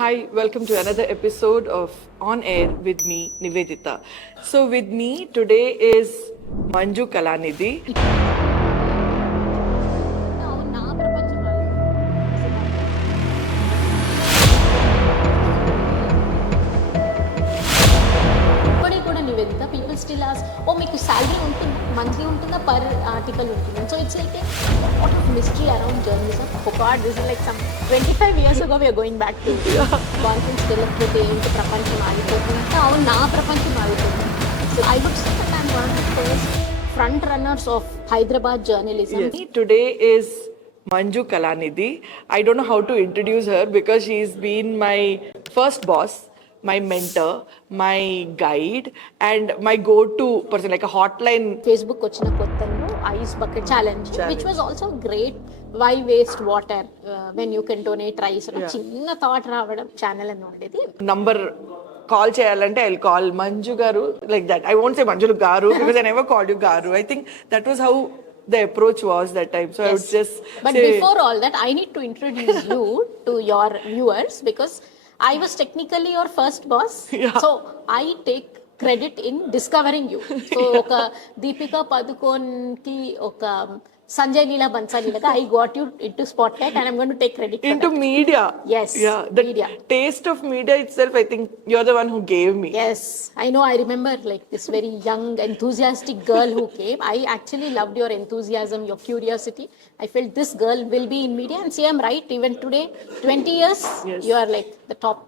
Hi, welcome to another episode of On Air with me, Nivedita. So, with me today is Manju Kalanidhi. నా ప్రపంచం ఇప్పటికి కూడా Nivedita people still ask oh మీకు salary ఉంటుందా monthly ఉంటుందా per article ఉంటుందా so it's like lot of mystery around journalism oh god this is like some 25 years ago we are going back to conference వెళ్ళకపోతే ఏంటి ప్రపంచం ఆగిపోతుంది అవును నా ప్రపంచం ఆగిపోతుంది so I would say that I'm one of the first front runners of Hyderabad journalism. Yes. Today is Manju Kalanidhi. I don't know how to introduce her because she's been my first boss, my mentor, my guide, and my go-to person, like a hotline. Facebook వచ్చిన కొత్తలో ice bucket challenge which was also great. Why waste water when you can donate rice? చిన్న thought రావడం channel అని ఉండేది. Number call చేయాలంటే I call Manju garu like that. I won't say మంజులు garu because I never called you garu. I think that was how the approach was that time. So yes. I would just but say, before all that I need to introduce you to your viewers because I was technically your first boss. Yeah. So I take credit in discovering you. So oka Deepika Padukone ki oka Sanjay Leela Bansali laga I got you into spotlight and I'm going to take credit for into that. Media. Yes. Yeah. The media. Taste of media itself, I think you're the one who gave me. Yes. I know. I remember like this very young, enthusiastic girl who came. I actually loved your enthusiasm, your curiosity. I felt this girl will be in media and see I'm right. Even today, 20 years, yes. You are like the top.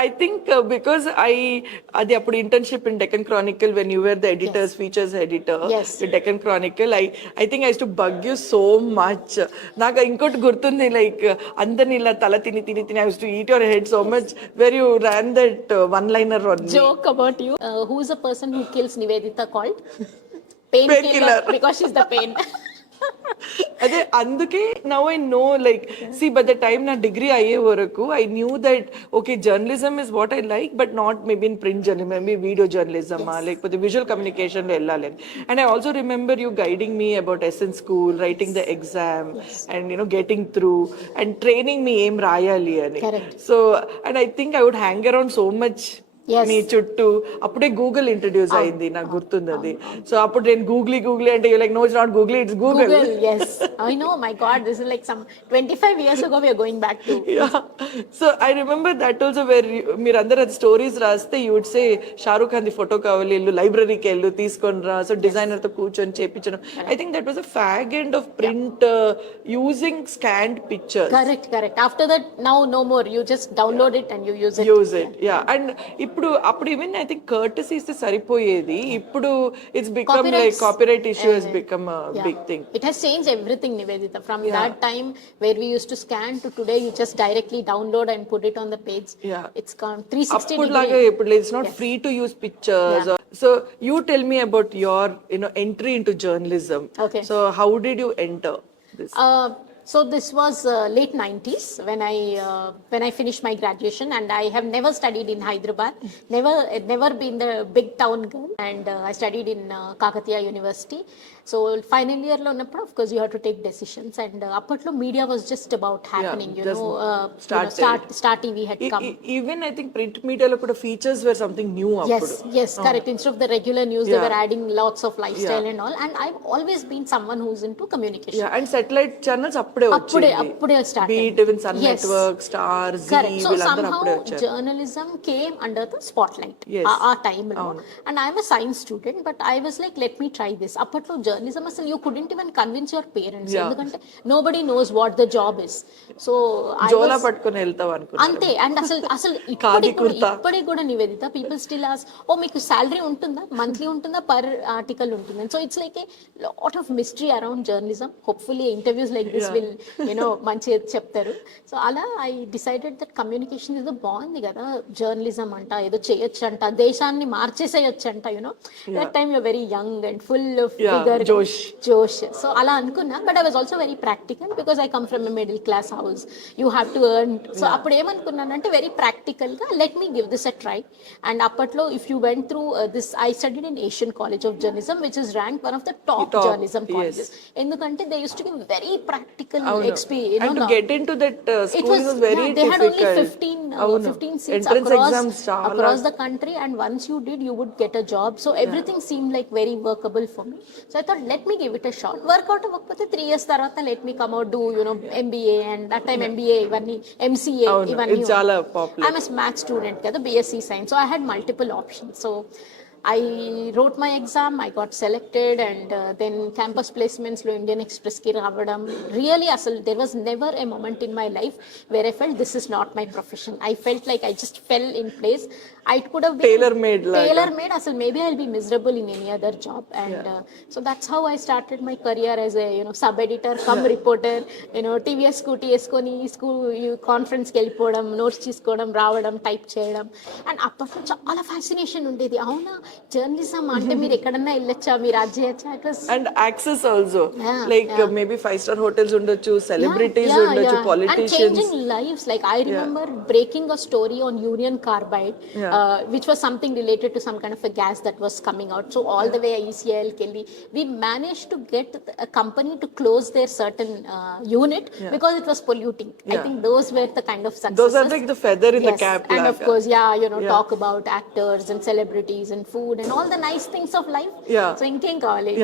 I think because adi appudu internship in Deccan Chronicle when you were the editor's yes. features editor yes. in Deccan Chronicle, I think I used to bug you so much. Naga inkot gurtundi like andarni illa tala tini I used to eat your head so much where you ran that one liner on me. Joke about you. Who is the person who kills Nivedita called? Painkiller because she's the pain. అదే అందుకే now I know like see by the time నా degree అయ్యే వరకు I knew that okay journalism is what I like but not maybe in print journalism maybe video జర్నలిజమా లేకపోతే visual కమ్యూనికేషన్లో వెళ్ళాలి. And I also remember you guiding me about SN school writing the exam and you know getting through and training me ఏం రాయాలి అని. So and I think I would hang around so much మీ చుట్టూ. అప్పుడే Google introduce అయింది నాకు గుర్తుంది అది. So అప్పుడు నేను గూగ్లీ అంటే you like no it's not googly it's Google. yes I know my god this is like some 25 years ago we are going back to. Yeah. So I remember that also where మీరు అందరు అది stories రాస్తే you would say Shahrukh Khan the photo కావాలి వెళ్ళు లైబ్రరీకి వెళ్ళు తీసుకొని రా. సో డిజైనర్ తో కూర్చొని చేపించడం. I think that was a fag end of print using scanned pictures. correct after that now no more you just download it and you use it. Yeah. And ఇప్పుడు అప్పుడు ఈవెన్ ఐ థింక్ కర్టసీ ఇస్తే సరిపోయేది. ఇప్పుడు it's become like copyright issue has become a big thing. It has changed everything Nivedita from that time where we used to scan to today you just directly download and put it on the page. It's gone 360 అప్పుడు లాగా ఇప్పుడు it's not free to use pictures. So you tell me about your entry into journalism. Okay. So how did you enter this? So this was late 90s when I finished my graduation and I have never studied in Hyderabad, never been the big town girl, and I studied in Kakatiya University. So final year lo unnappudu of course you have to take decisions and appatlo media was just about happening, Star TV had come. Even I think print media lo kuda features were something new appudu. Yes correct. Instead of the regular news they were adding lots of lifestyle and all, and I've always been someone who's into communication. And satellite channels appude started. Beat, even Sun Network, Star, Z, so somehow journalism came under the spotlight our time lo. And I'm a science student but I was like let me try this. Appatlo journalism asal you couldn't even convince your parents endukante nobody knows what the job is. So I jola pattukoni veltavu anukunna ante. And asal ippadi kuda Nivedita people still ask oh meeku salary untunda monthly untunda per article untunda. So it's like a lot of mystery around journalism. Hopefully interviews like this will మంచిగా చెప్తారు. So అలా I decided that communication ఇది బాగుంది కదా journalism అంట ఏదో చేయొచ్చు అంట దేశాన్ని మార్చేసేయచ్చు అంట that time you're very young and full of vigour అంటారు జోష్. సో అలా అనుకున్నా, but I was also very practical because I come from a middle class house, you have to earn. So అప్పుడు ఏమనుకున్నానంటే వెరీ ప్రాక్టికల్ గా let me give this a try. And అప్పట్లో if you went through this, I studied in Asian college of journalism which is rank one of the top journalism colleges. ఎందుకంటే they use to give very practical experience. And to get into that school was very they had only difficult. 15 seats Entrance exams across the country, and once you did you would get a job. So everything seemed like very workable for me. So I thought let me give it a shot. Workout avvakapothe 3 years tarvata let me come out do MBA, and that time MBA ivanni MCA ivanni it's all popular. I'm a math student kada, BSc science, so I had multiple options. So I wrote my exam, I got selected, and then campus placements lo Indian Express ki raavadam. Really asal there was never a moment in my life where I felt this is not my profession. I felt like I just fell in place. I could have been tailor made asal maybe I'll be miserable in any other job. And so that's how I started my career as a sub editor cum reporter. TVS scooty eskoni school conference ki velipodam, notes chesukodam, raavadam, type cheyadam. And appartlo chaala fascination undedi. Avuna journalism అంటే మీరు ఎక్కడన్నా వెళ్ళొచ్చా, మీరు అది చేయొచ్చా. It was and access also like maybe 5-star hotels ఉండొచ్చు, celebrities ఉండొచ్చు, politicians, changing lives. Like I remember breaking a story on union carbide which was something related to some kind of a gas that was coming out. So all the way ECL Kelly, we managed to get a company to close their certain unit because it was polluting. I think those were the kind of successes. Those are like the feather in the cap. And of course talk about actors and celebrities and food and all the nice things of life. So inkem kavali.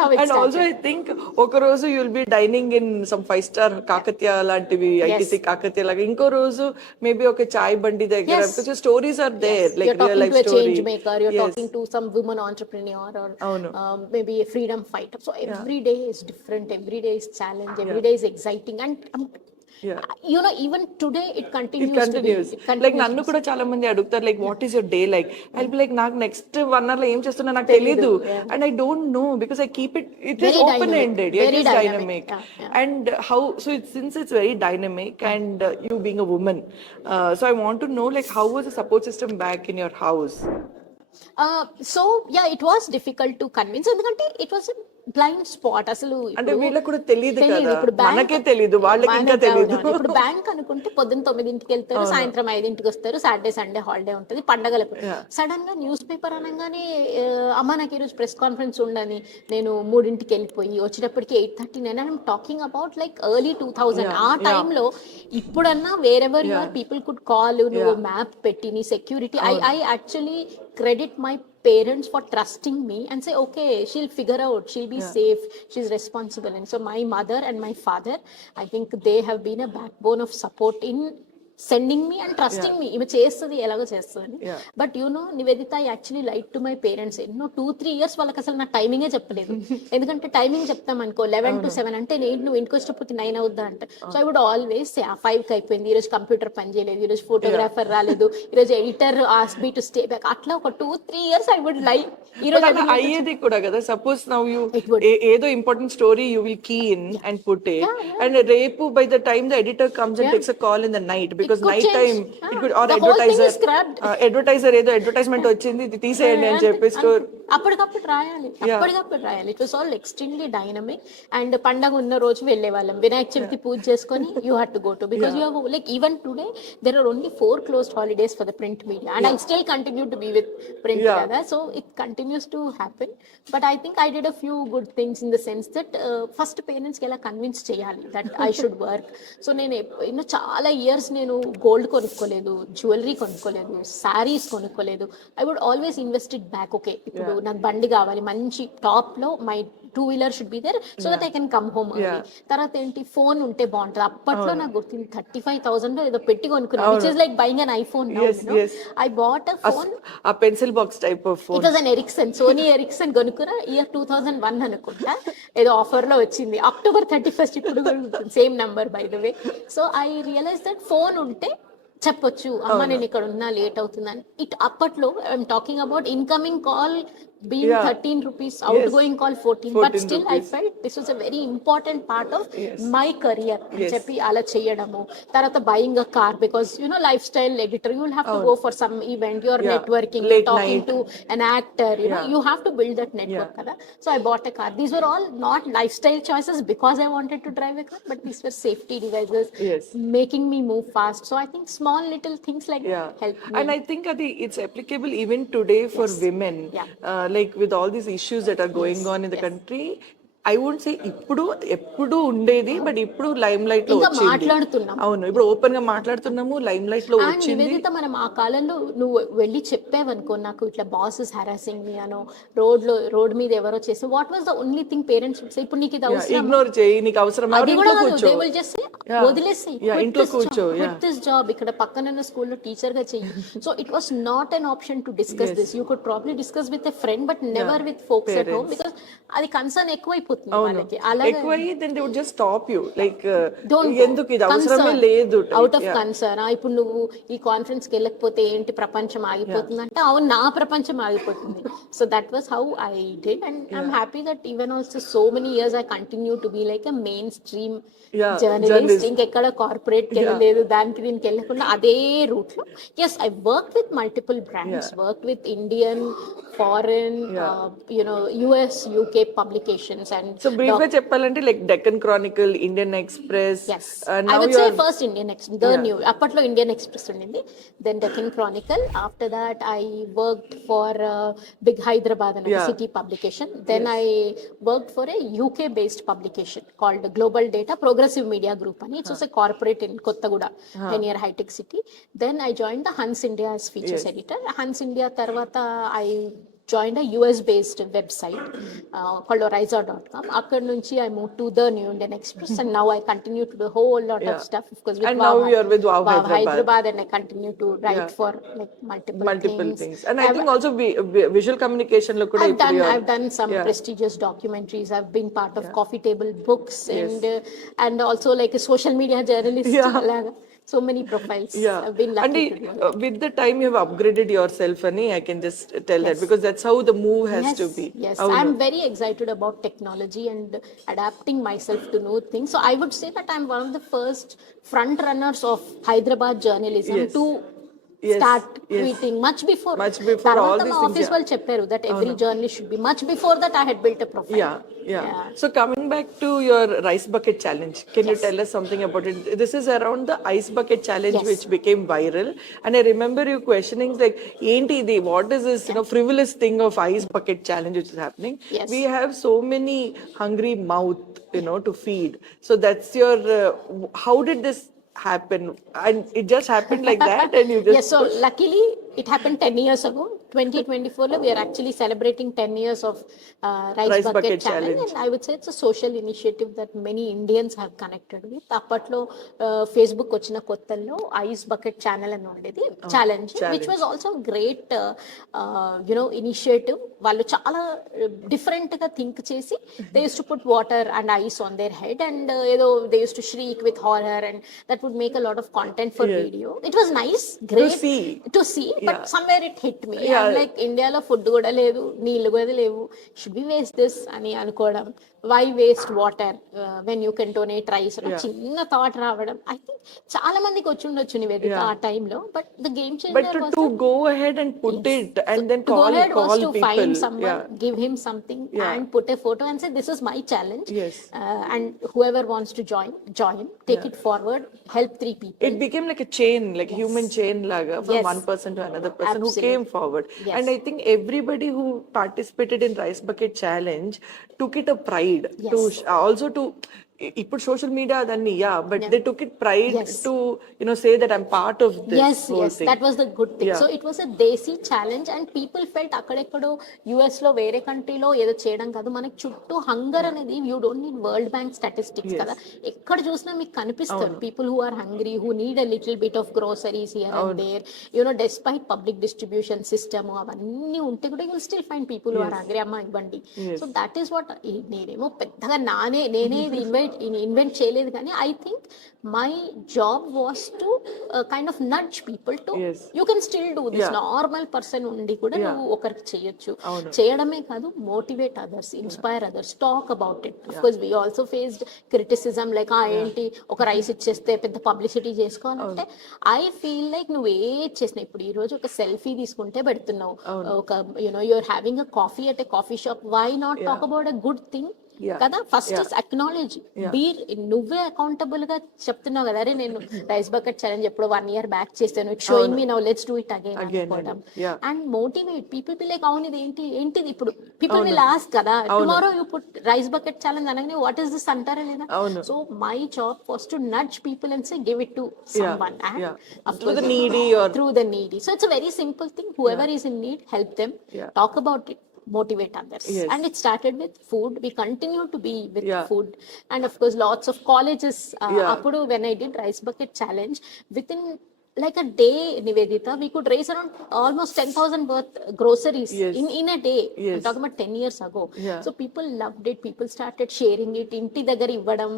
How it and also I think oka roju you will be dining in some 5-star kakatiya lantivi, ITC kakatiya laga, inko roju maybe oka chai bandi దగ్గర, because your stories are there, like you're real life talking to a story. change maker, you're talking to some woman entrepreneur, or maybe a freedom fighter. So every day is different, every day is challenge, every day is exciting. And even today it continues to be. Like నన్ను కూడా చాలా మంది అడుగుతారు like what is your day like. I'll be like నాకు next 1 hour లో ఏం చేస్తున్నా నాకు తెలీదు, and I don't know because I keep it is open ended. It is dynamic. And how, so since it's very dynamic, and you being a woman, so I want to know like how was the support system back in your house? So it was difficult to convince, ఎందుకంటే it was a blind spot. అసలు అంటే వీళ్ళకి కూడా తెలియదు కదా, మనకే తెలియదు, వాళ్ళకి ఇంకా తెలియదు. ఇప్పుడు బ్యాంక్ అనుకుంటే పొద్దున్న 9ంటికి వెళ్తారు, సాయంత్రం 5ంటికి వస్తారు, సాటర్డే సండే హాలిడే ఉంటుంది, పండగలకు. సడన్ గా న్యూస్ పేపర్ అనగానే అమ్మ నాకు ఈరోజు ప్రెస్ కాన్ఫరెన్స్ ఉండని నేను 3ంటికి వెళ్ళిపోయి వచ్చేటప్పటికి 8:30. I'm talking about like early 2000. ఆ టైంలో ఇప్పుడన్నా wherever your people could call, నువ్వు మ్యాప్ పెట్టి నీ security. I actually credit my parents for trusting me and say okay, she'll figure out, she'll be safe, she's responsible. And so my mother and my father, I think they have been a backbone of support in sending me and trusting me. ఇవి చేస్తుంది, ఎలాగో చేస్తుంది. But Nivedita, I actually like to my parents. 2-3 years వాళ్ళకి అసలు నా టైమింగే చెప్పలేదు. ఎందుకంటే timing చెప్తాం అనుకో 11 to 7 అంటే నువ్వు ఇంటికి వచ్చేటప్పుడు 9 అవుద్దా అంటే, so I would always say 5కి అయిపోయింది, ఈరోజు కంప్యూటర్ పని చేయలేదు, ఈరోజు ఫోటోగ్రాఫర్ రాలేదు, ఈరోజు editor ask me to stay back. అట్లా ఒక 2-3 years ఐ వుడ్ లైక్. ఈరోజు అయ్యేది కూడా కదా, సపోజ్ నౌ యూ ఏదో important story you will key in and put it, and రేపు by the time the editor comes and takes a call in the night, because night time it could, or advertiser ఏదో advertisement వచ్చింది ఇది తీసేయండి అని చెప్పి story అప్పటికప్పుడు రాయాలి. It was all extremely dynamic. And పండగ ఉన్న రోజు వెళ్ళే వాళ్ళం, వినాయక చవితి పూజ చేసుకొని you had to go to, because you have like even today there are only 4 closed holidays for the print media, and I still continue to be with print kada. So it continues to happen. But I think I did a few good things in the sense that first parents కి ఎలా convince చేయాలి that I should work. So నేను చాలా years నేను gold కొనుక్కోలేదు, jewellery కొనుక్కోలేదు, శారీస్ కొనుక్కోలేదు. I would always invest it back. Okay, ఇప్పుడు నాకు బండి కావాలి, మంచి టాప్ లో my 2-wheeler should be there so that I can come home early. తర్వాత ఏంటి, ఫోన్ ఉంటే బాగుంటుంది. అప్పట్లో నాకు గుర్తుంది 35,000 ఏదో పెట్టి కొనుక్కున్నాను, which is like buying an iPhone now. I bought a phone, a pencil box type of phone. It was an Ericsson, Sony Ericsson కొనుక్కున్నా. ఇయర్ 2001 అనుకుంటా, ఏదో ఆఫర్ లో వచ్చింది, October 31st. ఇప్పుడు same number by the way. So I realize that phone ఉంటే చెప్పొచ్చు, అమ్మ నేను ఇక్కడ ఉన్నా లేట్ అవుతుందని. అప్పట్లో I'm talking about incoming call being 13 rupees, outgoing call 14, but 14 still I rupees. felt this was a very important part of my career అని Yes. చెప్పి అలా చేయడము. తర్వాత buying a car, because lifestyle editor, you will have to go for some event, you're networking, you're Late talking night. to an actor, you have to build that network kada. So I bought a car. These were all not lifestyle choices because I wanted to drive a car, but these were safety devices Yes. making me move fast. So I think small little things like that helped me. And I think it's applicable even today for women. Like with all these issues that are going on in the country, I won't say ఇప్పుడు ఎప్పుడు ఉండేది, but ఇప్పుడు lime light లో ఇంకా వచ్చింది. మాట్లాడుతున్నాం. అవును, ఇప్పుడు ఓపెన్ గా మాట్లాడుతున్నాము, లైమ్ లైట్ లో అండ్ వచ్చింది. నివేదిత, మనం ఆ కాలంలో నువ్వు వెళ్ళి చెప్పావనుకో, నాకు ఇట్లా బాసెస్ హెరాసింగ్ మీ అనో, రోడ్ మీద ఎవరో చేసి, what was the only thing parents would say, ఇప్పుడు నీకు ఇది అవసరం, ఇగ్నోర్ చేయి, నీకు అవసరం, అది కూడా ఇంట్లో కాదు, కూర్చో, దే విల్ జస్ట్ సే వదిలేసి ఇంట్లో కూర్చో, క్విట్ దిస్ జాబ్, ఇక్కడ పక్కన స్కూల్లో టీచర్ గా చెయ్యి. So it was not an option to discuss this. You could probably discuss with a friend, but never with folks at home, because అది concern ఎక్కువైపోతుంది వాళ్ళకి. అలాగే ఎక్కువై then they would just stop you, like Don't ఎందుకు ఇది అవసరమే లేదు, out of concern. ఇప్పుడు నువ్వు ఈ కాన్ఫరెన్స్ కి వెళ్ళకపోతే ఏంటి, ప్రపంచం ఆగిపోతుంది అంటే, అవును, నా ప్రపంచం ఆగిపోతుంది. So that was how I did, and I'm happy that even also so many years I continue to be like a mainstream journalist. ఇంకెక్కడ కార్పొరేట్ కి వెళ్ళలేదు, దానికి దీనికి వెళ్ళకుండా అదే రూట్ లో. Yes, I work with multiple brands, work with Indian, foreign, US, UK publications. And so brief గా చెప్పాలంటే like Deccan Chronicle, Indian Express. Yes, I would say first Indian Express, the new, appatlo Indian Express undindi, then Deccan Chronicle. After that I worked for Big Hyderabad and city publication. Then I worked for a UK based publication called Global Data Progressive Media Group ani. It was a corporate in Kottaguda near High Tech City. Then I joined the Hans India as features editor. Hans India tarvata I joined a US based website called Oriza.com. Akkad nunchi I moved to the New Indian Express, and now I continue to do a whole lot of stuff, of course, with And now you are with Wow Hyderabad, and I continue to write for like multiple things. And I think also visual communication lo kuda I've done some prestigious documentaries. I've been part of coffee table books, and also like a social media journalist. So many profiles. I've been lucky to do it. With the time you have upgraded yourself, ani I can just tell that, because that's how the move has to be. Yes, I'm very excited about technology and adapting myself to new things. So I would say that I'm one of the first front runners of Hyderabad journalism to start tweeting much before all tarvata these ma things. office వాళ్ళు చెప్పారు that every journalist should be, much before that I had built a profile. So coming back to your rice bucket challenge, can you tell us something about it? This is around the ice bucket challenge, which became viral, and I remember you questioning like, enti idi, what is this frivolous thing of ice bucket challenge which is happening? We have so many hungry mouth to feed. So that's your how did this happen? And it just happened like that, and you just yes, so luckily it happened 10 years ago. 2024 lo we are actually celebrating 10 years of rice bucket challenge, and I would say it's a social initiative that many Indians have connected with. Appatlo Facebook ochina kottallo ice bucket channel అని ఉండేది, challenge, which was also great initiative. వాళ్ళు చాలా different గా think చేసి they used to put water and ice on their head, and they used to shriek with horror, and that would make a lot of content for video. It was nice, great to see, but somewhere it hit me. I'm like, ఇండియాలో food కూడా లేదు, నీళ్ళు కూడా లేవు, should we waste this అని అనుకోవడం. Why waste water when you can donate rice? చిన్న thought రావడం. I think చాలా మందికి వచ్చి ఉండొచ్చు నివేదిత ఆ టైంలో, but the game changer but to go ahead and put it and then to call go ahead was to people, find someone, give him something, and put a photo and say, this is my challenge, and whoever wants to join, take it forward, help 3 people. It became like a chain, like human chain laga, from one person to another person who came forward. And I think everybody who participated in rice bucket challenge took it a pride to also to ఇప్పుడు social media అదన్నీ but they took it pride to say that I'm part of this whole thing. That was the good thing. So it was a desi challenge, and people felt అక్కడెక్కడో US లో వేరే కంట్రీలో ఏదో చేయడం కాదు, మనకి చుట్టూ హంగర్ అనేది, you don't need World Bank statistics కదా, ఎక్కడ చూసినా మీకు కనిపిస్తారు people who are hungry, who need a little bit of groceries here and there, despite public distribution system అవన్నీ ఉంటే కూడా you will still find people who are hungry, అమ్మ ఇవ్వండి. సో దట్ ఈస్ వాట్, నేనేమో పెద్దగా నేనే ఇది ఇన్వైట్ ఇన్వెంట్ చేయలేదు కానీ I think my job was to kind of nudge people to you can still do this. Normal person ఉండి కూడా నువ్వు ఒకరికి చేయొచ్చు, చేయడమే కాదు motivate others, inspire others, talk about it. Of course we also faced criticism like ఏంటి ఒక rice ఇచ్చేస్తే పెద్ద పబ్లిసిటీ చేసుకోవాలంటే ఐ ఫీల్ లైక్ నువ్వు చేసినా ఇప్పుడు ఈ రోజు ఒక సెల్ఫీ తీసుకుంటే పెడుతున్నావు, ఒక you know you're having a coffee at a coffee shop, why not talk about a good thing కదా. ఫస్ట్ ఇస్ అక్నాలెడ్జ్, నువ్వే అకౌంటబుల్ గా చెప్తున్నావు కదా, అరే నేను రైస్ బకెట్ ఛాలెంజ్ ఎప్పుడు 1 year బ్యాక్ చేస్తాను, it showing me now let's do it again అనుకోవడం and motivate people. Be like అవును ఇది ఏంటిది ఇప్పుడు పీపుల్ విల్ ఆస్క్ కదా, tomorrow you put rice bucket challenge అనగానే వాట్ ఈస్ దిస్ అంటారా లేదా. So my job was to nudge people and say give it to someone and through the needy or through the needy. So it's a very simple thing, whoever is in need, help them, talk about it, motivate others. And it started with food, we continue to be with food, and of course lots of colleges appudu when I did rice bucket challenge, within like a day, Nivedita, we could raise around almost 10,000 worth groceries in a day. I'm talking about 10 years ago. So people loved it, people started sharing it, inti దగ్గర ఇవ్వడం,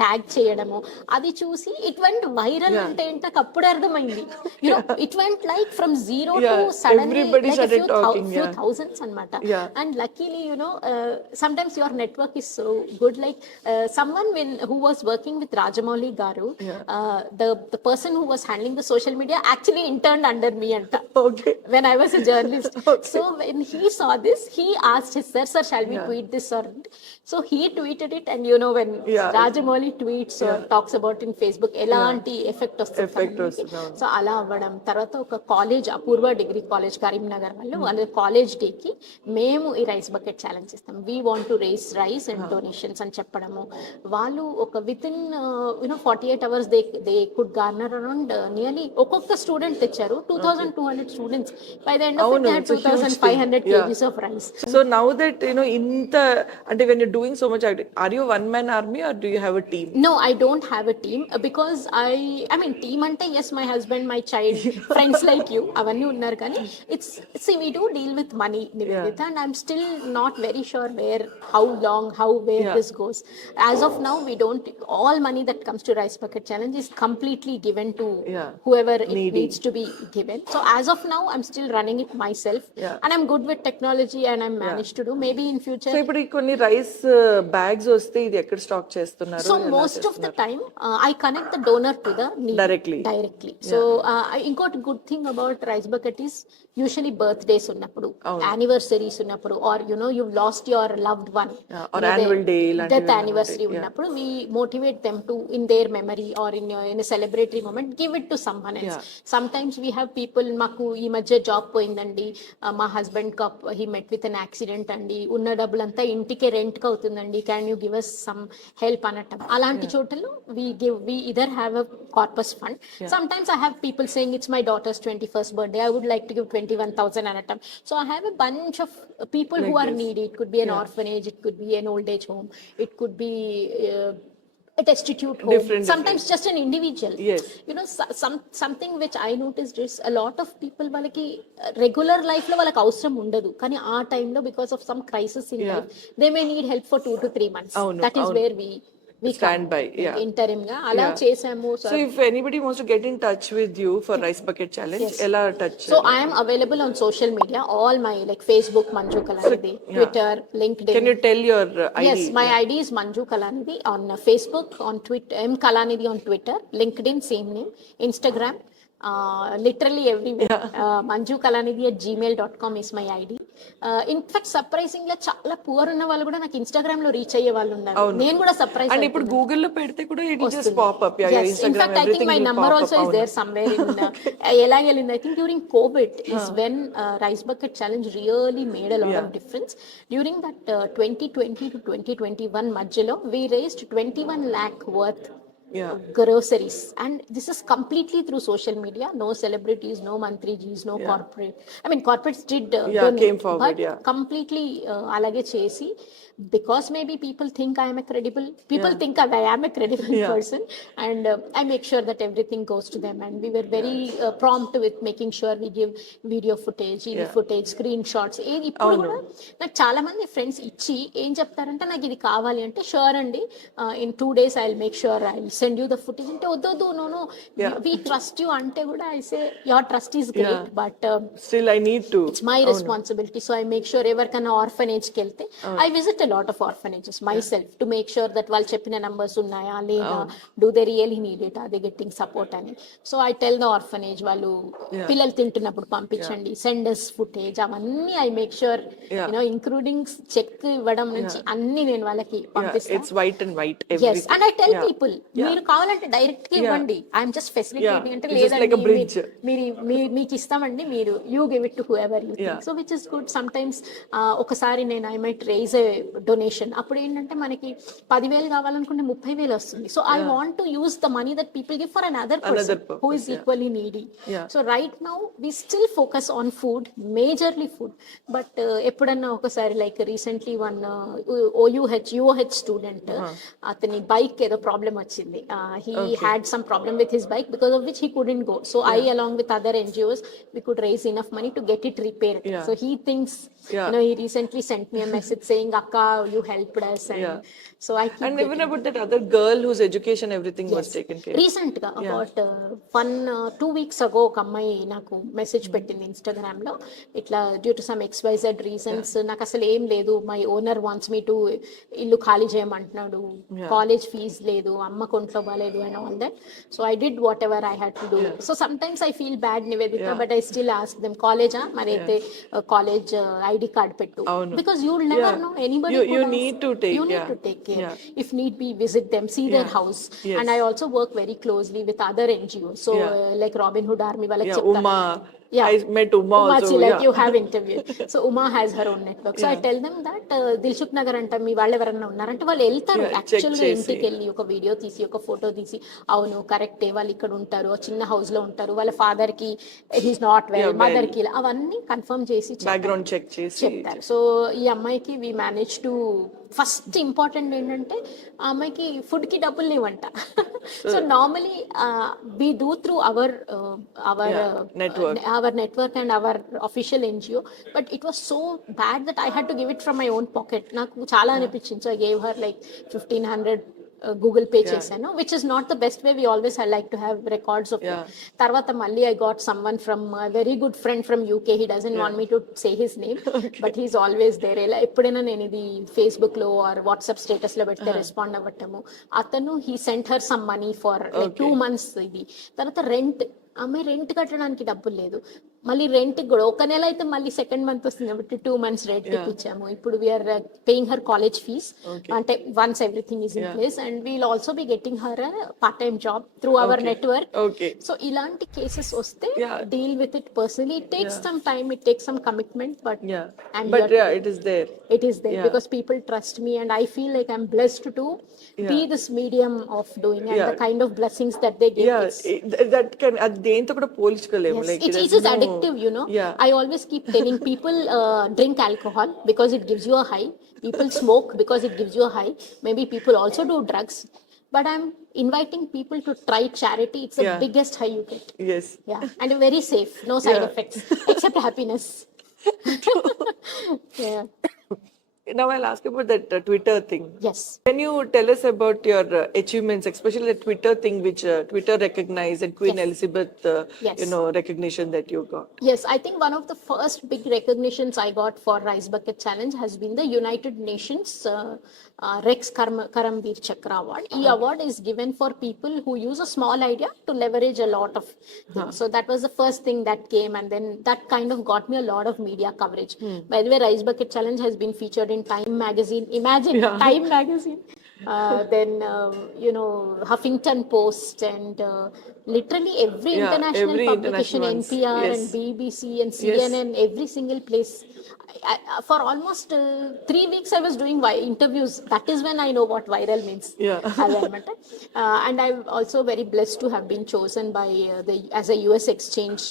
tag చేయడము, అది చూసి it went viral అంటే ఏంటో అప్పుడు అర్థమైంది. You know, it went like from zero to suddenly everybody like started talking, few thousands anamata. And luckily, you know, sometimes your network is so good, like someone who was working with Rajamouli garu, the person who was handling the social media actually interned under me anta, when I was a journalist. So when he saw this, he asked his sir, shall we tweet this or? So he tweeted it, and you know when Rajamouli tweets or talks about in Facebook, elanti effect osthundi. So ala avadam tarvata oka college, apurva degree college Karimnagar vallu college day ki memu ee rice bucket challenge istam, we want to raise rice and donations అని చెప్పడము. వాళ్ళు ఒక within 48 hours they could garner around nearly ఒక్కొక్క student తెచ్చారు 2200 students. By the end of it they had 2500 kgs of rice. So now that inta ante when you're doing so much, are you one man army or do you have a team? No, I don't have a team because I mean team ante yes, my husband, my child, friends like you avanni unnaru kani it's see we do deal with money, Nivedita, and I'm still not very sure where, how long, where this goes. As of now we don't, all money that comes to rice bucket challenge is completely given to whoever it needs to be given. So as of now I'm still running it myself, and I'm good with technology and I'm managed to do, maybe in future. So ఇప్పుడు కొన్ని rice bags వస్తే ఇది ఎక్కడ stock చేస్తున్నారు? So most of the time I connect the donor to the need directly. So ఇంకోటి good thing about rice bucket is usually birthdays ఉన్నప్పుడు, anniversaries ఉన్నప్పుడు, or you know you've lost your loved one, or annual day, death anniversary ఉన్నప్పుడు we motivate them to, in their memory or in a celebratory moment, give it to someone else. Sometimes we have people, మాకు ఈ మధ్య job పోయిందండి, మా husband he met with an accident అండి, ఉన్న డబ్బులంతా ఇంటికి రెంట్ కి అవుతుందండి, can you give us some help అనటం. అలాంటి చోటల్లో we either have a corpus fund. Sometimes I have people saying it's my daughter's 21st birthday, I would like to give 21,000 anatam. So I have a bunch of people like who are needy. It could be an orphanage, it could be an old age home, it could be a destitute home, sometimes just an individual. You know, something which I noticed is a lot of people వాళ్ళకి regular life లో వాళ్ళకి అవసరం ఉండదు, కానీ ఆ time లో because of some crisis in life they may need help for 2 to 3 months. That is where we stand by interim ga ala chesamu. So if anybody wants to get in touch with you for rice bucket challenge, ela touch? So I am available on social media, all my like Facebook Manju Kalanidhi, Twitter, LinkedIn. Can you tell your ID? Yes, my ID is Manju Kalanidhi on Facebook, on Twitter M Kalanidhi on Twitter, LinkedIn same name, Instagram, literally everywhere. Manju Kalanidhi @gmail.com is my ID. In fact surprisingly చాలా poor ఉన్న వాళ్ళు కూడా నాకు Instagram లో reach అయ్యే వాళ్ళు ఉన్నారు. నేను కూడా సర్ప్రైజ్. అండ్ ఇప్పుడు Google లో పెడితే కూడా it will just pop up. Instagram, in fact I think my number also is there somewhere in ఎలా వెళ్ళింది. I think during COVID is when rice bucket challenge really made a lot of difference. During that 2020 to 2021 మధ్యలో we raised 21 lakh worth Yeah. groceries, and this is completely through social media. No celebrities, no mantrijis, no Yeah. corporate, I mean corporates did Yeah, donate, came forward, but yeah. completely alage chesi, because maybe people think I am a credible, people Yeah. think that I am a credible Yeah. person, and I make sure that everything goes to them, and we were very prompt with making sure we give video footage, EV Yeah. footage, screenshots. ఏది ఇప్పుడు అవును. కూడా నాకు చాలా మంది friends ఇచ్చి ఏం చెప్తారంటే నాకు ఇది కావాలి అంటే షూర్ అండి, in 2 days I will make sure I will send you the footage అంటే వద్దు no no Yeah. We trust you అంటే కూడా I say your trust is great, but Still I need to. It's my responsibility. So I make sure ఎవరికైనా ఆర్ఫనేజ్కి వెళ్తే I visit a lot of orphanages myself to make sure that వాళ్ళు చెప్పిన numbers ఉన్నాయా లేదా, do they really need it, are they getting support అని. So I tell the orphanage వాళ్ళు పిల్లలు తింటున్నప్పుడు పంపించండి, సెండర్స్ ఫుటేజ్, అవన్నీ I make sure you know including check ఇవ్వడం నుంచి అన్ని నేను వాళ్ళకి పంపిస్తాను. It's white and white Yes, everything. and I tell people, మీరు కావాలంటే డైరెక్ట్ గా ఇవ్వండి, ఐఎమ్ జస్ట్ ఫెసిలిటేటింగ్ అంటే It's just like a లేదండి bridge. మీకు ఇస్తామండి, మీరు you give it to whoever you think. So which is good. Sometimes ఒకసారి నేను I might raise a donation, అప్పుడు ఏంటంటే మనకి 10,000 కావాలనుకుంటే 30,000 వస్తుంది. So I want to use the money that people give for another person who is equally needy. So right now we still focus on food, majorly food. But ఎప్పుడన్నా ఒకసారి like recently one UoH student, అతని bike ఏదో problem వచ్చింది. He had some problem with his bike because of which he couldn't go. So I along with other NGOs we could raise enough money to get it repaired. So he thinks, you know, he recently sent me a message saying akka you helped us, and so I keep And even about that other girl whose education everything was taken care of. Recent గా about 2 weeks ago ఒక అమ్మాయి నాకు message పెట్టింది Instagram లో, ఇట్లా due to some XYZ reasons నాకు అసలు ఏం లేదు, my owner wants me to ఇల్లు ఖాళీ చేయమంటున్నాడు, కాలేజ్ ఫీజ్ లేదు, అమ్మ కొంట్లో బాలేదు and all that. So I did what ever I had to do. So sometimes I feel bad, Nivedita, but I still ask them, college మరి అయితే college ID card పెట్టు, because you will never know, anybody you need to take, you need to take care. If need be, visit them, see their house. And I also work very closely with other NGOs, so like Robin Hood Army వాళ్ళకి చెప్తాను. Uma. I met Uma also. Like you have interviewed. So Uma has her own network. So I tell them that Dilsukh Nagar అంట మీ వాళ్ళు ఎవరన్నా ఉన్నారంటే వాళ్ళు వెళ్తారు, actual గా ఇంటికి వెళ్ళి ఒక వీడియో తీసి ఒక ఫోటో తీసి, అవును కరెక్టే వాళ్ళు ఇక్కడ ఉంటారు, చిన్న హౌస్ లో ఉంటారు, వాళ్ళ ఫాదర్ కి హీస్ నాట్ వెల్, మదర్ కి, అవన్నీ కన్ఫర్మ్ చేసి బ్యాక్గ్రౌండ్ చెక్ చేసి చెప్తారు. సో ఈ అమ్మాయికి we manage to, first important ఏంటంటే ఆ అమ్మాయికి ఫుడ్ కి డబ్బులు లేవంట. So normally we do through our network and our official NGO, but it was so bad that I had to give it from my own pocket. నాకు చాలా అనిపించింది. So I gave her like 1,500 Google Pay చేశాను, which is not the best way. We always like to have records of it. తర్వాత మళ్ళీ I got someone from a very good friend from UK. He doesn't want me to say his name, but he's always there. ఎప్పుడైనా నేను ఇది Facebook లో or WhatsApp status లో పెడితే respond అవ్వటము, అతను he sent her some money for like 2 months ఇది. తర్వాత rent, అమ్మాయి రెంట్ కట్టడానికి డబ్బులు లేదు, మళ్ళీ రెంట్ కూడా ఒక నెల అయితే మళ్ళీ సెకండ్ మంత్ వస్తుంది కాబట్టి 2 months రెంట్ ఇప్పించాము. ఇప్పుడు we are paying her college fees, అంటే once everything is in place, and we'll also be getting her part time job through our network. So ఇలాంటి కేసెస్ వస్తే deal with it personally. It takes some time, it takes some commitment, but it is there because people trust me, and I feel like I'm blessed to be this medium of doing, and the kind of blessings that they give us. That can దేంతో కూడా పోల్చుకోలేము. Like it is addictive, you know. I always keep telling people, drink alcohol because it gives you a high, people smoke because it gives you a high, maybe people also do drugs, but I'm inviting people to try charity. It's the biggest high you get. And very safe, no side effects except happiness. Now I'll ask about that Twitter thing. Yes. Can you tell us about your achievements, especially the Twitter thing, which Twitter recognized, and Queen Elizabeth, recognition that you got? Yes, I think one of the first big recognitions I got for Rice Bucket Challenge has been the United Nations Rex Karamveer Chakra Award. The award is given for people who use a small idea to leverage a lot of things. So that was the first thing that came, and then that kind of got me a lot of media coverage. By the way, Rice Bucket Challenge has been featured in Time magazine. Imagine, Time magazine. Then Huffington Post and literally every Yeah, international every publication, international ones. NPR and Yes. BBC and Yes. CNN, every single place. For almost 3 weeks I was doing interviews. That is when I know what viral means. Yeah. అదనమాట. And I'm also very blessed to have been chosen by as a US exchange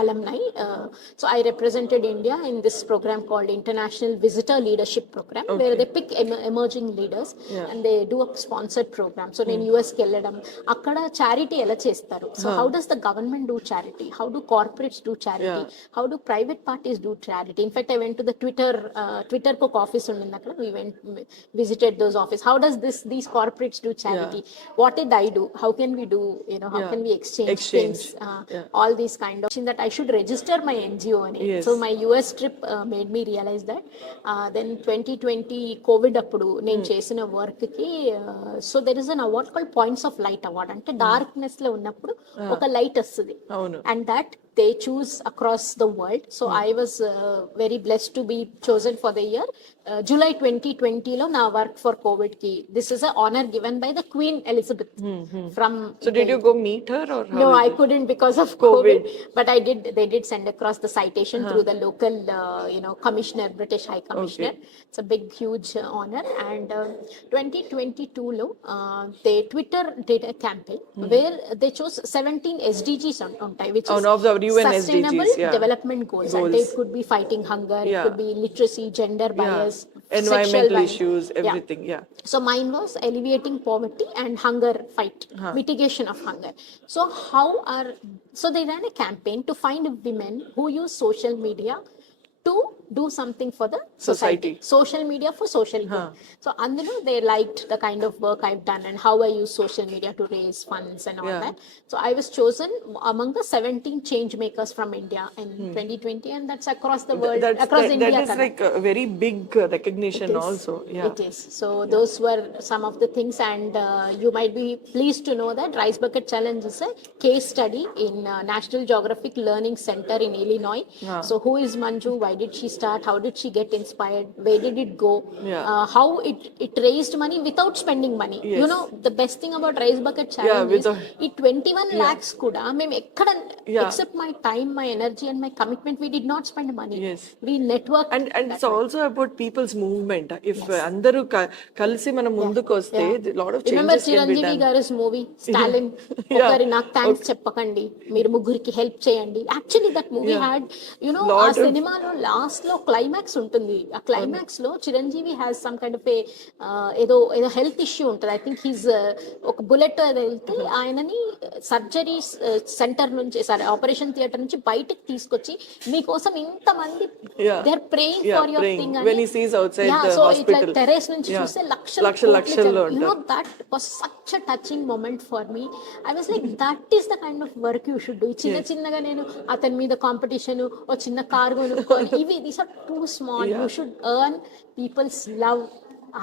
alumni. So I represented India in this program called International Visitor Leadership Program, where they pick emerging leaders and they do a sponsored program. So నేను యుఎస్కి వెళ్ళడం, అక్కడ charity ఎలా చేస్తారు, so how does the government do charity, how do corporates do charity, how do private parties do charity. In fact I went to the Twitter ఒక office ఉండింది అక్కడ, we went visited those office. How does these corporates do charity? What did I do? How can we do, how can we exchange things? All these kind of that I should register my NGO in it. So my US trip made me realize that. Then 2020 COVID appudu నేను చేసిన work కి, so there is an award called points of light award. అంటే darkness లో ఉన్నప్పుడు ఒక light వస్తుంది, and that they choose across the world. So I was very blessed to be chosen for the year July 2020 lo na work for COVID ki. This is a honor given by the Queen Elizabeth from. So did you go meet her or how? No, I couldn't because of COVID, but they did send across the citation through the local commissioner, British High Commissioner. It's a big huge honor. And 2022 lo they Twitter did a campaign where they chose 17 SDGs on which is of the UN sustainable SDGs, development goals. And it could be fighting hunger, it could be literacy, gender bias, environmental issues, everything. So mine was alleviating poverty and hunger fight, mitigation of hunger. So so they ran a campaign to find women who use social media to do something for the society. Social media for social good. So అందులో they liked the kind of work I've done and how I use social media to raise funds and all that. So I was chosen among the 17 change makers from India in 2020, and that's across the world, across India. That is like a very big recognition also. It is. So those were some of the things, and you might be pleased to know that Rice Bucket Challenge is a case study in National Geographic Learning Center in Illinois. So who is Manju? Why did she start? How did she get inspired? Where did it go? How it raised money without spending money. You know, the best thing about Rice Bucket Challenge is it 21 lakhs kuda mem ekkada, except my time, my energy and my commitment, we did not spend money. We networked. And it's also about people's movement. If andaru kalisi mana munduku vaste, a lot of changes Remember can be Chiranjeevi done. Garu's movie Stalin, ఒకరి నాకు thanks చెప్పకండి, మీరు ముగ్గురికి help చేయండి. Actually that movie had, ఆ సినిమాలో last లో climax ఉంటుంది. ఆ క్లైమాక్స్ లో Chiranjeevi has some kind of ఏదో హెల్త్ ఇష్యూ ఉంటుంది. ఐ థింక్ హీస్ ఒక బుల్లెట్ వెళ్తే ఆయనని సర్జరీ సెంటర్ నుంచి, ఆపరేషన్ థియేటర్ నుంచి బయటకు తీసుకొచ్చి మీకోసం ఇంతమంది they are praying for your thing when he sees outside the so hospital. ఇట్లా టెర్రస్ నుంచి చూస్తే లక్షల్లో that was such a touching moment for me. I was like, that is the kind of work you should do. చిన్నగా నేను అతని మీద competition, ఓ చిన్న car కొనుక్కోవాలి, ఇవి these are too small. You should earn people's love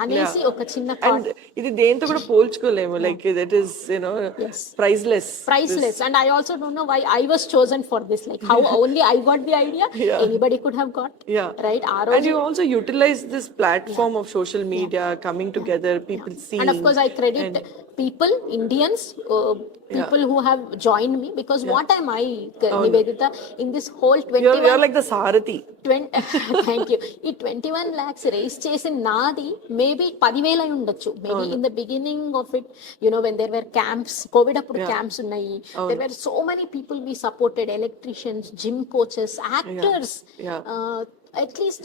అనేసి ఒక చిన్న And ఇది దేంతో కూడా పోల్చుకోలేము. Like that is, priceless. And I also don't know why I was chosen for this. Like how only I got the idea, anybody could have got. Right? And you also utilize this platform of social media coming together, people seeing. And of course I credit people, Indians, people who have joined me, because what am I, Nivedita, in this whole 21... You're like the Sarathi. Thank you. ఈ 21 lakhs raise చేసిన నాది maybe 10,000 అయి ఉండొచ్చు. Maybe in the beginning of it, when there were camps, COVID అప్పుడు camps ఉన్నాయి, there were so many people we supported, electricians, gym coaches, actors, at least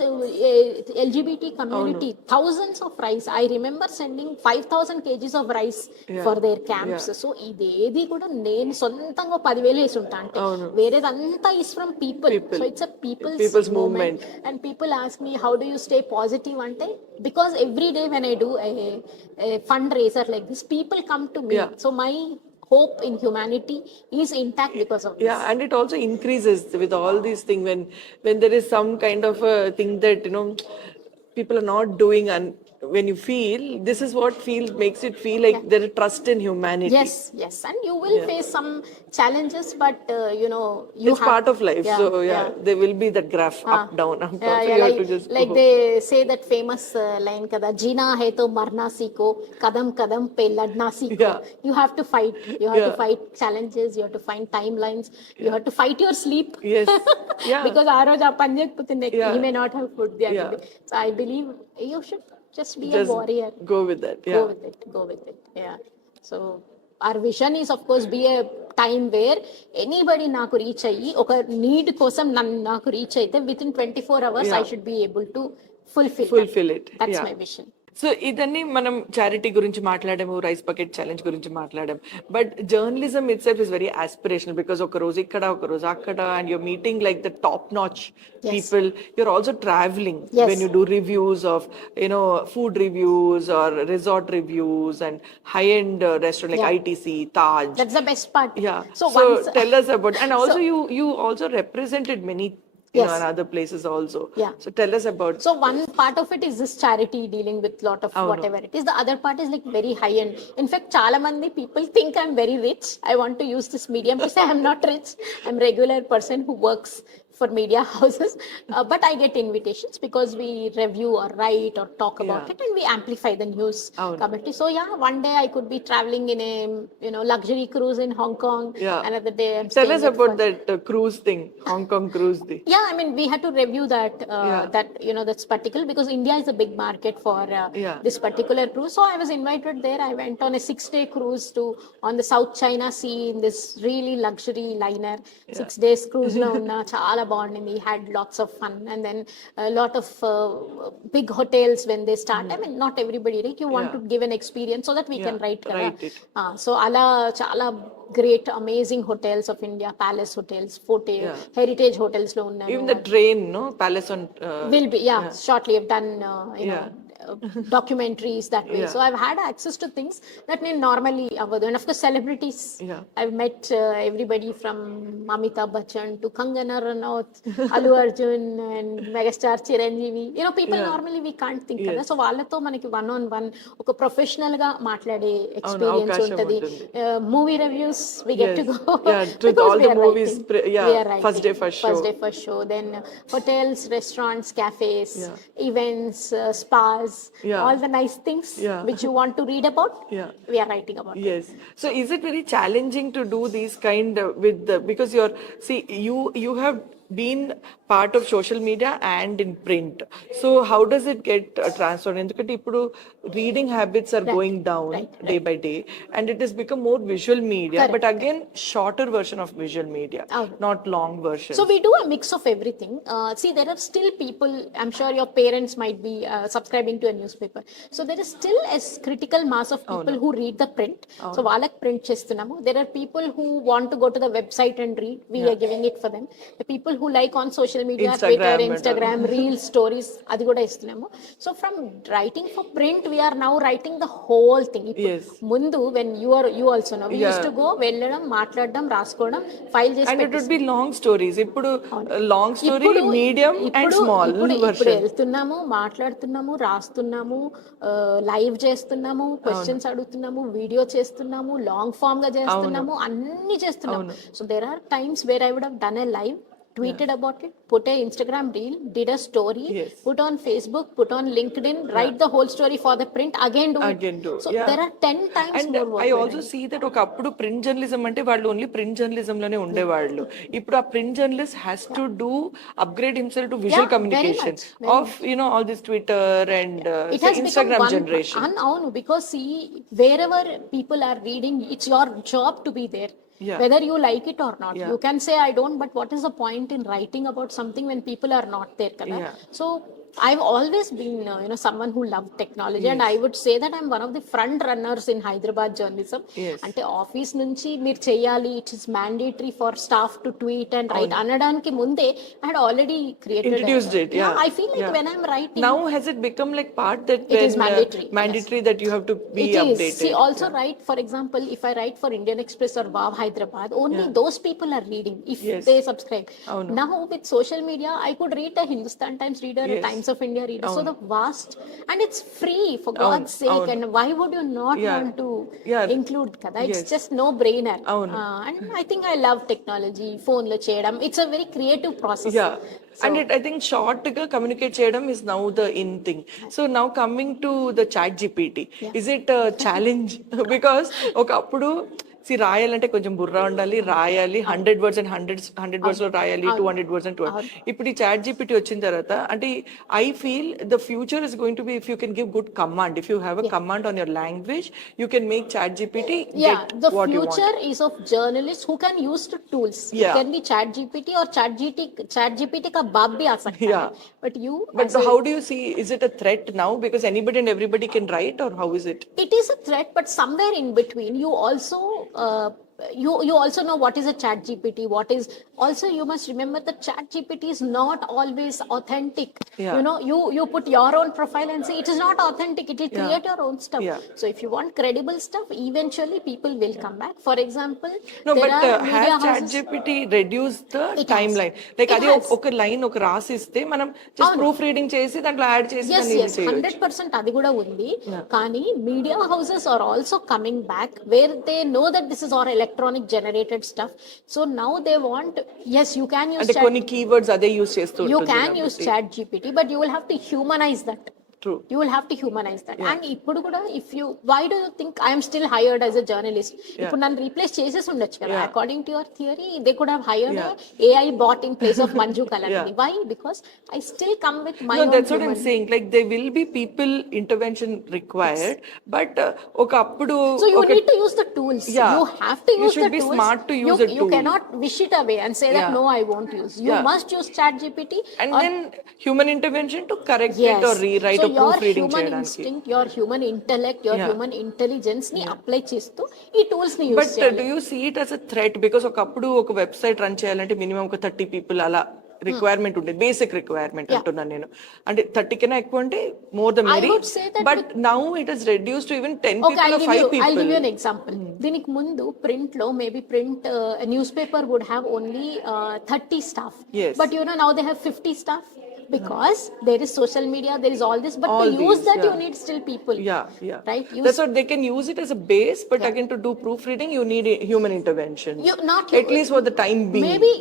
LGBT community, thousands of rice. I remember sending 5,000 kgs of rice for their camps. So ఇదేది కూడా నేను సొంతంగా 10,000 వేసి ఉంటా. అంటే వేరేదంతా is from people. So it's a people's movement. And people ask me, how do you stay positive? అంటే because every day when I do a fundraiser like this, people come to me. So my hope in humanity is intact because of this. And it also increases with all these things when there is some kind of a thing that people are not doing, and when you feel, this is what makes it feel like there is trust in humanity. Yes, and you will face some challenges, but you It's have part of life. So there will be that graph up, down, up, down. So you have to just like go. they say that famous line kada, जीना है तो मरना सीखो, कदम कदम पे लड़ना सीखो. Yeah. You have to fight. You have to fight challenges. You have to find timelines. You have to fight your sleep. Yes. Yeah. Because ఆ రోజు ఆ పని చేయకపోతే he may not have food the other day. So I believe you should just be a warrior. Go with that. Go with it. Yeah. So our vision is of course be a time where anybody నాకు reach అయ్యి ఒక need కోసం నాకు reach అయితే within 24 hours I should be able to fulfill it. That's my vision. So ఇదన్నీ మనం charity గురించి మాట్లాడాము, రైస్ బకెట్ ఛాలెంజ్ గురించి మాట్లాడాము, but journalism itself is very aspirational because ఒక రోజు ఇక్కడ, ఒక రోజు అక్కడ, and you're meeting like the top notch people. You're also travelling when you do reviews of food reviews or resort reviews and high end restaurant like ITC, Taj. That's the best part. So tell us about, and also you also represented many in other places also. So tell us about. So one part of it is this charity dealing with lot of whatever it is. The other part is like very high end. In fact, chala mandi people think I'm very rich. I want to use this medium to say I'm not rich. I'm regular person who works for media houses, but I get invitations because we review or write or talk about it, and we amplify the news community. So one day I could be traveling in a luxury cruise in Hong Kong. Another day I'm tell us about that cruise thing, Hong Kong cruise thing. I mean we had to review that that's particular because India is a big market for this particular cruise. So I was invited there. I went on a 6-day cruise on the South China Sea in this really luxury liner. 6 days cruise lo unna chaala బాగుండింది. Had lots of fun, and then a lot of big hotels when they start. I mean not everybody, right? You want to give an experience so that we can write it. So ala chala great amazing hotels of India, palace hotels, heritage hotels lo unnanu. Even the train, no, palace on will be shortly I've done documentaries that way. So I've had access to things that may normally avadu. And of course celebrities. I've met everybody from Amitabh Bachchan to Kangana Ranaut, Allu Arjun and megastar Chiranjeevi. People normally we can't think of. So వాళ్ళతో మనకి one on one ఒక professional గా మాట్లాడే experience ఉంటది. Movie reviews we get to go to all the movies. First day first show, then hotels, restaurants, cafes, events, spas, all the nice things which you want to read about, we are writing about. So is it very challenging to do these kind because you have been part of social media and in print, so how does it get transferred? Endukante ippudu reading habits are going down day by day, and it has become more visual media. But again, shorter version of visual media, not long version. So we do a mix of everything. See, there are still people, I'm sure your parents might be subscribing to a newspaper, so there is still a critical mass of people who read the print. So వాళ్ళకి print చేస్తున్నాము. There are people who want to go to the website and read. We are giving it for them. The people who like on social media, Instagram, Reels, stories, అది కూడా ఇస్తున్నాము. So from writing for print, we are now writing the whole thing. ముందు when you also know, we used to go వెళ్ళడం, మాట్లాడడం, రాసుకోవడం, file చేసి, and it would be long stories. ఇప్పుడు long story, medium and small version. ఇప్పుడు వెళ్తున్నాము, మాట్లాడుతున్నాము, రాస్తున్నాము, లైవ్ చేస్తున్నాము, క్వశ్చన్స్ అడుగుతున్నాము, వీడియో చేస్తున్నాము, లాంగ్ ఫామ్ గా చేస్తున్నాము, అన్ని చేస్తున్నాము. So there are times where I would have done a live, tweeted about it, put a Instagram reel, did a story, put on Facebook, put on LinkedIn, write the whole story for the print, again do it. So there are 10 times and more work. I also see that ఒకప్పుడు print journalism అంటే వాళ్ళు only print journalism లోనే ఉండేవాళ్ళు. ఇప్పుడు ఆ print journalist has to do upgrade himself to visual communication of all this Twitter and Instagram generation. అవును, because see, wherever people are reading, it's your job to be there. Whether you like it or not, you can say I don't, but what is the point in writing about something when people are not there, kada? So I've always been someone who loved technology, and I would say that I'm one of the front runners in Hyderabad journalism. Ante office nunchi meer cheyali, it is mandatory for staff to tweet and write anadaniki munde I had already introduced it. I feel like when I'm writing now, has it become like part that it is mandatory that you have to be updated? See, also write, for example, if I write for Indian Express or Wow Hyderabad, only those people are reading if they subscribe. Now with social media, I could read a Hindustan Times reader, a Times Times of India reader. So the vast, and it's free for God's sake. And why would you not want to include kada? It's just no brainer. And I think I love technology. Phone lo cheyadam. It's a very creative process. Yeah. And I think short గా communicate చేయడం is now the in thing. So now coming to the chat GPT, is it a challenge? Because ఒకప్పుడు రాయాలంటే కొంచెం బుర్ర ఉండాలి, రాయాలి 100 words and 100 words లో రాయాలి, 200 words and 200. ఇప్పుడు ఈ చాట్ జీపీటీ వచ్చిన తర్వాత అంటే I feel the future is going to be if you can give good command, if you have a command on your language you can make chat GPT get what you want. The future is of journalists who can use the tools. It can be chat GPT or chat GPT ka baap bhi aa sakta hai. But how do you see, is it a threat now because anybody and everybody can write, or how is it? It is a threat, but somewhere in between you also you also know what is a chat GPT, what is also, you must remember that chat GPT is not always authentic. You know, you put your own profile and say it is not authentic, it will create your own stuff. So if you want credible stuff, eventually people will come back. For example, has chat GPT reduced the timeline? Like adi oka line oka rasiste manam just proofreading chesi dantlo add chesi yes 100% adi kuda undi. Kani media houses are also coming back where they know that this is all electronic generated stuff. So now they want, yes, you can use chat. Konni keywords ade use chestu you can use chat GPT, but you will have to humanize that. True. You will have to humanize that. And ippudu kuda, if you, why do you think I am still hired as a journalist? Ippudu nan replace chesesi undochu kada. According to your theory, they could have hired a AI bot in place of Manju Kalanidhi. Why? Because I still come with my own that's what I'm saying. Like there will be people intervention required, but okappudu so you need to use the tools. You have to use the tools. You should be smart to use the tool. You cannot wish it away and say that no, I won't use. You must use chat GPT and then human intervention to correct it or rewrite. So your human instinct, your human intellect, your human intelligence ni apply chestu ee tools ni use cheyali. But do you see it as a threat? Because okappudu oka website run cheyalante minimum oka 30 people ala requirement ఉండేది, basic requirement అంటున్నాను నేను. అంటే 30 కన్నా ఎక్కువ అంటే more the merry, but now it has reduced to even 10 people or 5 people. I'll give you an example. దీనికి ముందు print లో maybe print newspaper would have only 30 staff, but you know now they have 50 staff. Because there is social media, there is all this, but to use that you need still people. Right? That's what they can use it as a base, but again to do proofreading you need human intervention. At least for the time being. Maybe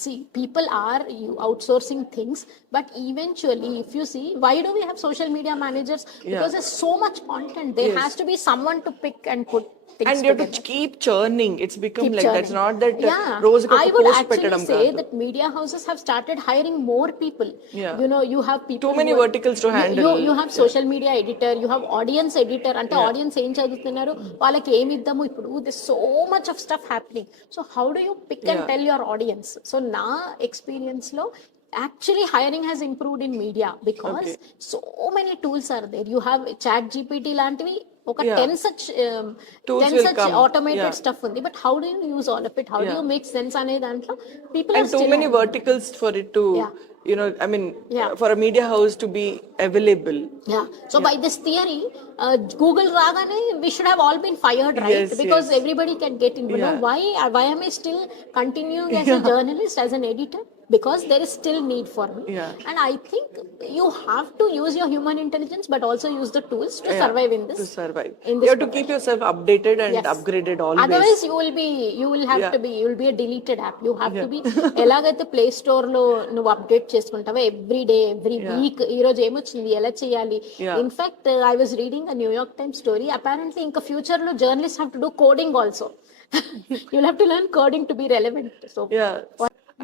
see, people are outsourcing things, but eventually if you see, why do we have social media managers? Because there's so much content, there has to be someone to pick and put things and you have to keep churning. It's become like that's not that రోజుకి ఒక I would post actually పెట్టడం say కాదు. that media houses have started hiring more people. You know, you have people too many verticals to handle. You have social media editor, you have audience editor, అంటే audience ఏం చదువుతున్నారు, వాళ్ళకి ఏమి ఇద్దాము ఇప్పుడు. There's so much of stuff happening, so how do you pick and tell your audience? So na experience lo actually hiring has improved in media because so many tools are there. You have chat GPT లాంటివి ఒక 10 such automated stuff ఉంది, but how do you use all of it? How do you make sense అనే దాంట్లో people and are too still many verticals for it to you know, I mean for a media house to be available. So by this theory, Google ragane we should have all been fired, right? Because everybody can get in. You know, why am I still continuing as a journalist, as an editor? Because there is still need for me. And I think you have to use your human intelligence, but also use the tools to survive in this. You have to keep yourself updated and upgraded always. Otherwise you will have to be, you will be a deleted app. You have to be elagaithe play store lo nu update chestuntava every day, every week ee roju em ochindi ela cheyali. In fact, I was reading a New York Times story. Apparently in the future lo journalists have to do coding also. You'll have to learn coding to be relevant. So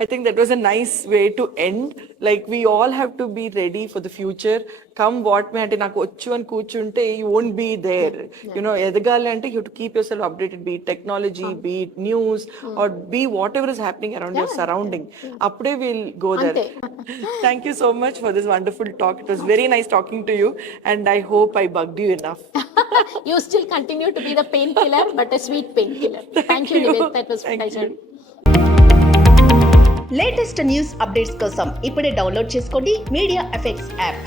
I think that was a nice way to end. Like we all have to be ready for the future. Come what may, ante naku vachu ani కూర్చుంటే you won't be there. You know, ఎదగాలి అంటే you have to keep yourself updated, be it technology, be it news, or be whatever is happening around your surrounding. Appude we'll go there. Thank you so much for this wonderful talk. It was very nice talking to you, and I hope I bugged you enough. You still continue to be the painkiller, but a sweet painkiller. Thank you, Nivedita. That was pleasure. Latest news updates కోసం ఇప్పుడే download చేసుకోండి MediaFx app.